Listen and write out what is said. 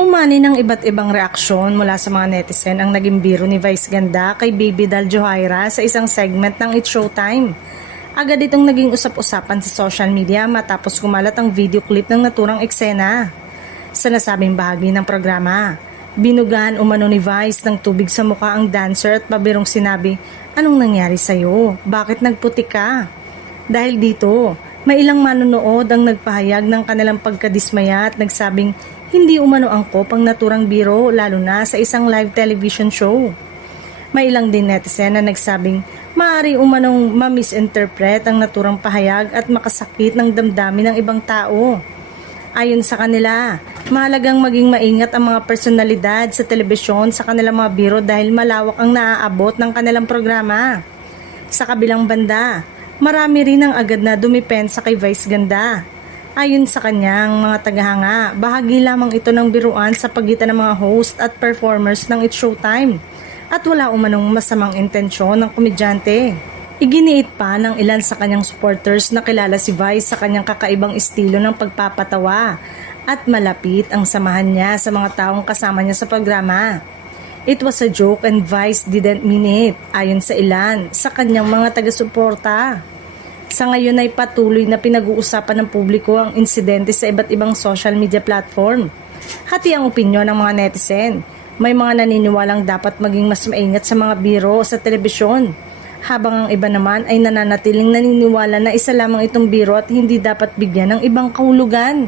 Umani ng iba't ibang reaksyon mula sa mga netizen ang naging biro ni Vice Ganda kay Baby Dal Johaira sa isang segment ng It's Showtime. Agad itong naging usap-usapan sa social media matapos kumalat ang video clip ng naturang eksena. Sa nasabing bahagi ng programa, binugahan umano ni Vice ng tubig sa mukha ang dancer at pabirong sinabi, "Anong nangyari sa'yo? Bakit nagputi ka?" Dahil dito, may ilang manonood ang nagpahayag ng kanilang pagkadismaya at nagsabing hindi umano angkop ang naturang biro lalo na sa isang live television show. May ilang din netizen na nagsabing maaari umanong ma-misinterpret ang naturang pahayag at makasakit ng damdamin ng ibang tao. Ayon sa kanila, mahalagang maging maingat ang mga personalidad sa telebisyon sa kanilang mga biro dahil malawak ang naaabot ng kanilang programa. Sa kabilang banda, marami rin ang agad na dumipensa kay Vice Ganda. Ayon sa kanyang mga tagahanga, bahagi lamang ito ng biruan sa pagitan ng mga host at performers ng It's Showtime at wala umanong masamang intensyon ng komedyante. Iginiit pa ng ilan sa kanyang supporters na kilala si Vice sa kanyang kakaibang estilo ng pagpapatawa at malapit ang samahan niya sa mga taong kasama niya sa programa. It was a joke and Vice didn't mean it, ayon sa ilan sa kanyang mga taga-suporta. Sa ngayon ay patuloy na pinag-uusapan ng publiko ang insidente sa iba't ibang social media platform. Hati ang opinyon ng mga netizen. May mga naniniwalang dapat maging mas maingat sa mga biro sa telebisyon, habang ang iba naman ay nananatiling naniniwala na isa lamang itong biro at hindi dapat bigyan ng ibang kahulugan.